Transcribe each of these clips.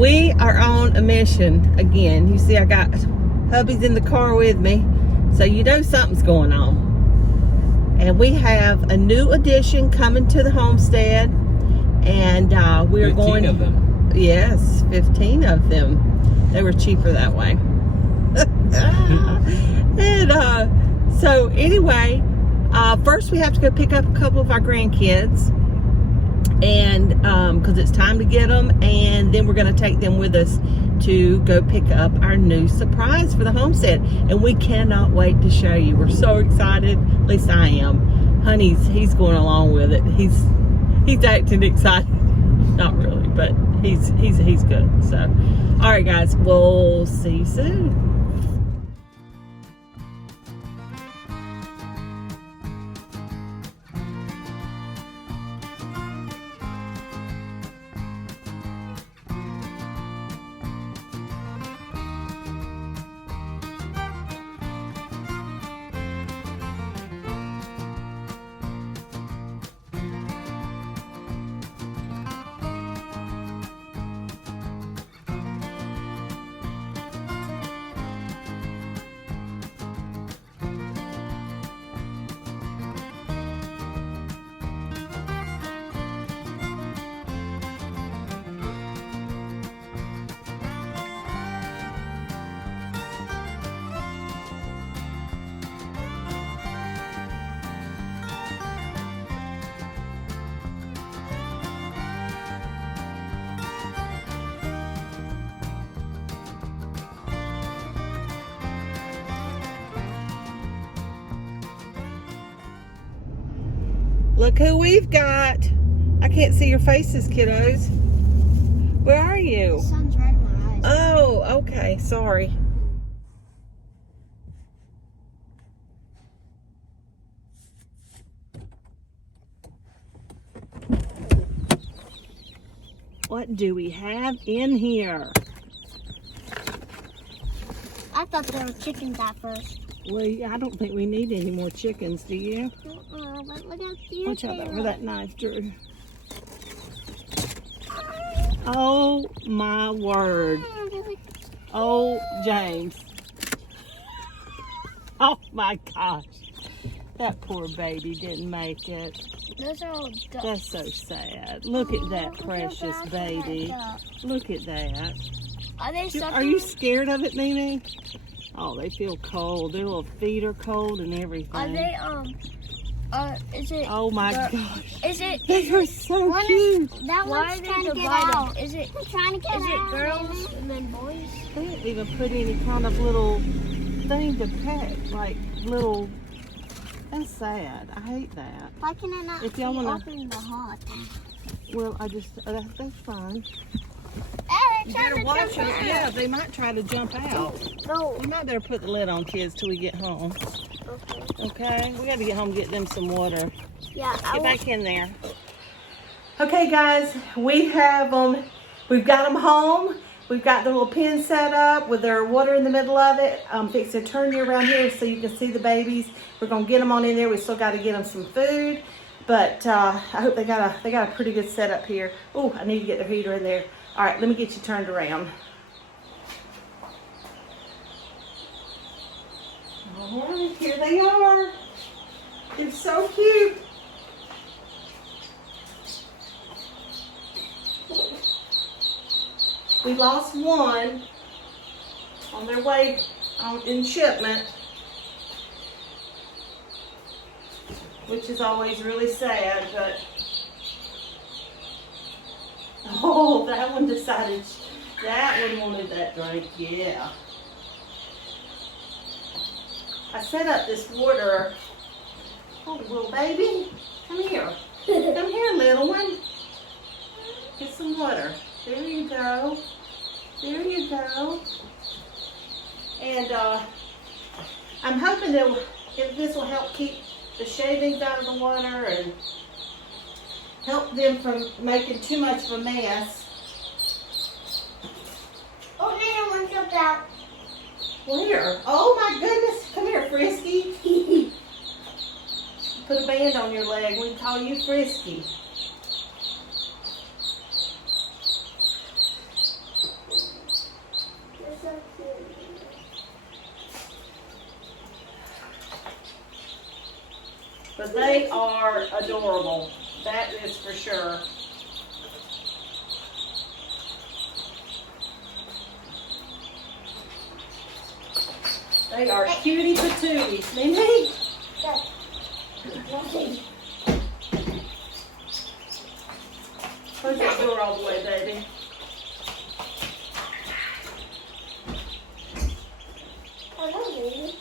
We are on a mission again. You see, I got hubby's in the car with me, so you know something's going on. And we have a new addition coming to the homestead, and we're going. 15 of them. Yes, 15 of them. They were cheaper that way. And so anyway, first we have to go pick up a couple of our grandkids, and because it's time to get them, and then we're going to take them with us to go pick up our new surprise for the homestead, and we cannot wait to show you. We're so excited. At least I am. Honey's he's going along with it. He's acting excited. Not really, but he's good. So all right guys, we'll see you soon. Look who we've got. I can't see your faces, kiddos. Where are you? The sun's right in my eyes. Oh, okay. Sorry. What do we have in here? I thought they were chickens at first. Well, I don't think we need any more chickens, do you? But look how cute Watch out they over look. that knife, Drew. Oh my word. Oh, James. Oh my gosh. That poor baby didn't make it. Those are all ducks. That's so sad. Look at that precious baby. Look at that. Are they sucking? Are you scared of it, Mimi? Oh, they feel cold. Their little feet are cold and everything. Are they, is it... Oh my gosh. Is it... They are so cute. That Why one's are they trying to get divided? out. Is it... trying to get Is it out. girls and then boys? They didn't even put any kind of little thing to pet, like little. That's sad. I hate that. Why can I not If see y'all wanna- open the hot? Well, I just that's fine. Hey, You they're better trying to watch jump them. out. Yeah, they might try to jump out. No. We might better put the lid on, kids, till we get home. Okay. Okay, we got to get home and get them some water. Yeah, I Get will. back in there. Okay, guys, we have them. We've got them home. We've got the little pen set up with their water in the middle of it. Fix to turn you around here so you can see the babies. We're gonna get them on in there. We still got to get them some food, but I hope they got a pretty good setup here. Oh, I need to get their heater in there. All right, let me get you turned around. All right, here they are. They're so cute. We lost one on their way in shipment, which is always really sad, but oh, that one decided, that one wanted that drink, yeah. I set up this water. Oh, little baby, come here. Come here, little one. Get some water. There you go. There you go. And I'm hoping that if this will help keep the shavings out of the water and help them from making too much of a mess. Oh, now one jumped out. Where? Oh my goodness. Come here, Frisky. Put a band on your leg. We call you Frisky. But they are adorable. That is for sure. They are cutie patooties. Mimi? Close that door all the way, baby. Oh,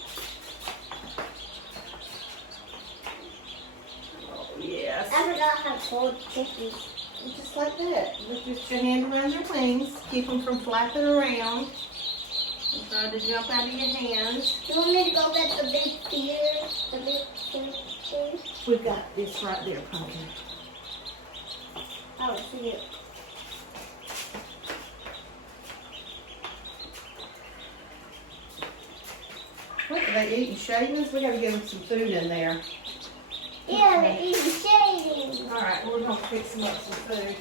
yes. I forgot how to hold chickies. Just like that. Just your hand around their wings. Keep them from flapping around and trying to jump out of your hands. You want me to go get the big feeder? The big thing? We've got this right there, Pumpkin. Oh, see it. What are they eating? Shavings? We gotta give them some food in there. Yeah, they're eating shavings. All right, we're gonna fix them up some food.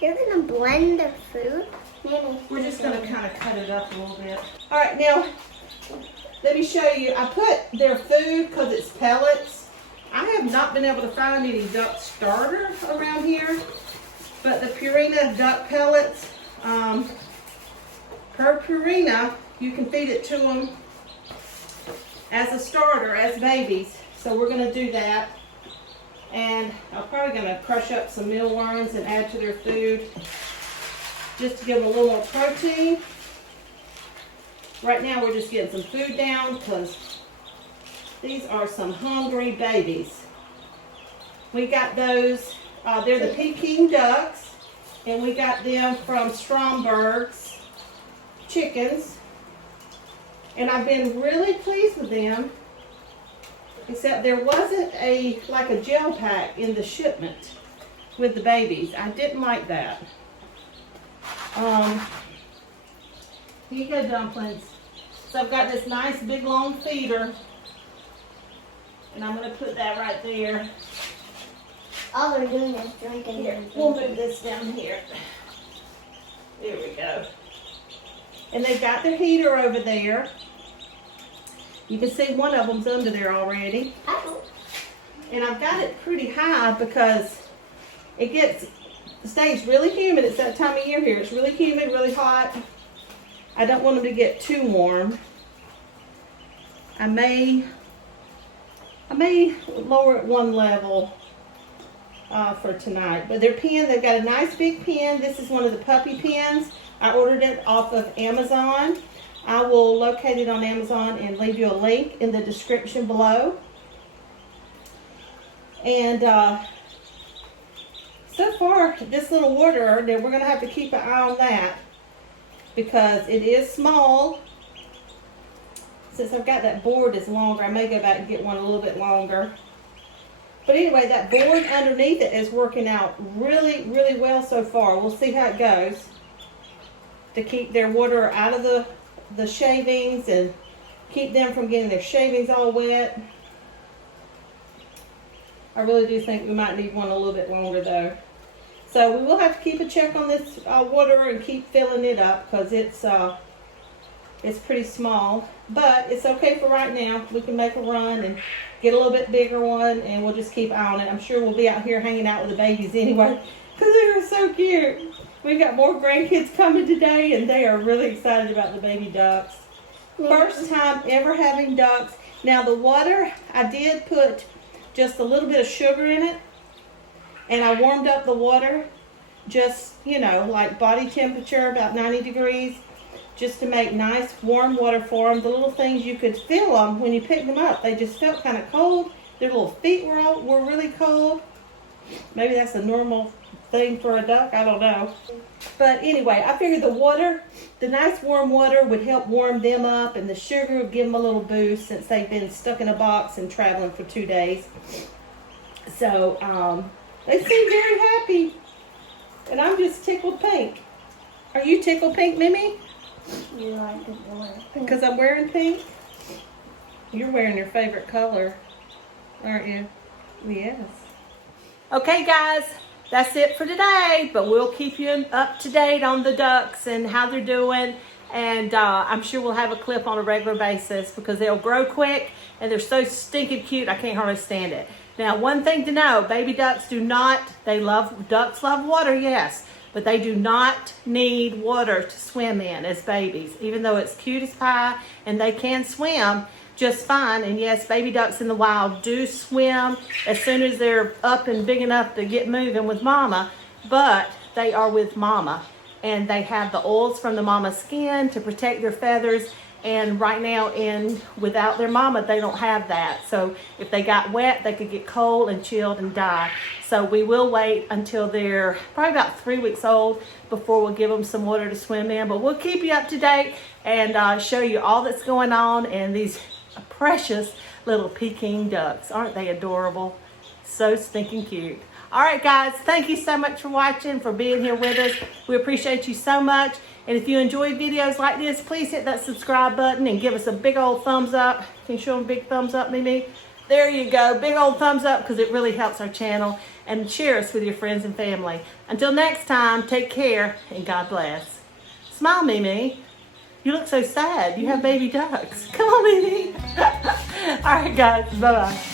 You're gonna blend their food? We're just gonna kind of cut it up a little bit. All right, now let me show you. I put their food because it's pellets. I have not been able to find any duck starter around here, but the Purina duck pellets, per Purina, you can feed it to them as a starter, as babies. So we're gonna do that. And I'm probably gonna crush up some mealworms and add to their food just to give them a little more protein. Right now we're just getting some food down because these are some hungry babies. We got those, they're the Pekin ducks, and we got them from Stromberg's chickens. And I've been really pleased with them, except there wasn't like a gel pack in the shipment with the babies. I didn't like that. Here you go, dumplings. So I've got this nice big long feeder, and I'm going to put that right there. All they're doing is drinking. Here, we'll move this down here. There we go. And they've got their heater over there. You can see one of them's under there already. And I've got it pretty high because it stays really humid. It's that time of year here. It's really humid, really hot. I don't want them to get too warm. I may lower it one level for tonight. But their pen, they've got a nice big pen. This is one of the puppy pens. I ordered it off of Amazon. I will locate it on Amazon and leave you a link in the description below. And so far, this little water, we're going to have to keep an eye on that because it is small. Since I've got that board that's longer, I may go back and get one a little bit longer. But anyway, that board underneath it is working out really, really well so far. We'll see how it goes to keep their water out of the shavings and keep them from getting their shavings all wet. I really do think we might need one a little bit longer though. So we will have to keep a check on this water and keep filling it up because it's pretty small. But it's okay for right now. We can make a run and get a little bit bigger one and we'll just keep eye on it. I'm sure we'll be out here hanging out with the babies anyway because they are so cute. We've got more grandkids coming today and they are really excited about the baby ducks. First time ever having ducks. Now the water, I did put just a little bit of sugar in it and I warmed up the water just, you know, like body temperature, about 90 degrees, just to make nice warm water for them. The little things, you could feel them when you picked them up. They just felt kind of cold. Their little feet were really cold. Maybe that's a normal thing for a duck, I don't know. But anyway, I figured the nice warm water would help warm them up and the sugar would give them a little boost since they've been stuck in a box and traveling for 2 days. So they seem very happy and I'm just tickled pink. Are you tickled pink, Mimi? You like the boy. Because I'm wearing pink? You're wearing your favorite color, aren't you? Yes. Okay, guys. that's it for today, but we'll keep you up to date on the ducks and how they're doing. And I'm sure we'll have a clip on a regular basis because they'll grow quick and they're so stinking cute. I can't hardly stand it. Now, one thing to know, baby ducks ducks love water, yes, but they do not need water to swim in as babies, even though it's cute as pie and they can swim just fine. And yes, baby ducks in the wild do swim as soon as they're up and big enough to get moving with mama, but they are with mama and they have the oils from the mama's skin to protect their feathers. And right now, without their mama, they don't have that. So if they got wet, they could get cold and chilled and die. So we will wait until they're probably about 3 weeks old before we'll give them some water to swim in. But we'll keep you up to date and show you all that's going on. And these precious little Pekin ducks, aren't they adorable? So stinking cute. All right, guys, thank you so much for watching, for being here with us. We appreciate you so much. And if you enjoy videos like this, please hit that subscribe button and give us a big old thumbs up. Can you show them a big thumbs up, Mimi? There you go. Big old thumbs up because it really helps our channel. And share us with your friends and family. Until next time, take care and God bless. Smile, Mimi. You look so sad. You have baby ducks. Come on, Mimi. All right, guys. Bye-bye.